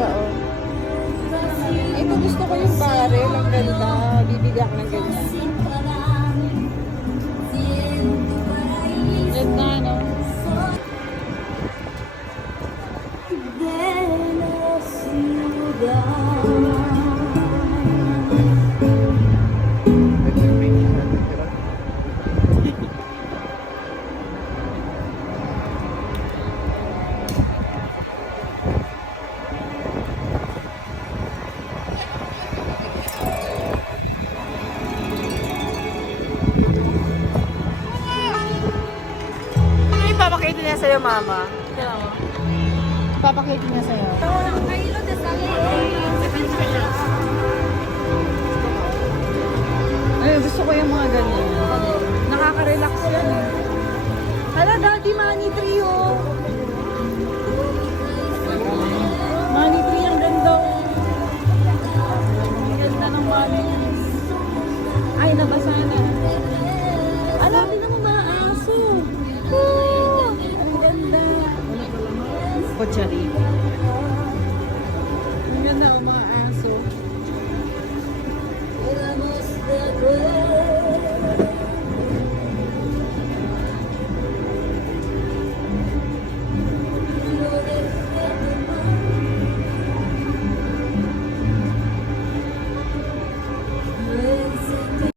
ganda, oh. Ito gusto ko yung barrel. Ang ganda. Bibigyan ko ng ganyan. Ganda, no? Ano yung papakita niya sa'yo, mama? Papakita niya sa'yo. Ay, gusto ko yung mga ganyan. Nakaka-relax yan eh. Hala, Daddy, money tree oh. Money tree, ang ganda oh. Ang ganda ng money tree. Ay, nabasa na. Alam, din mo mga aso. Oh, ang ganda. Pochari. Ang ganda oh, mga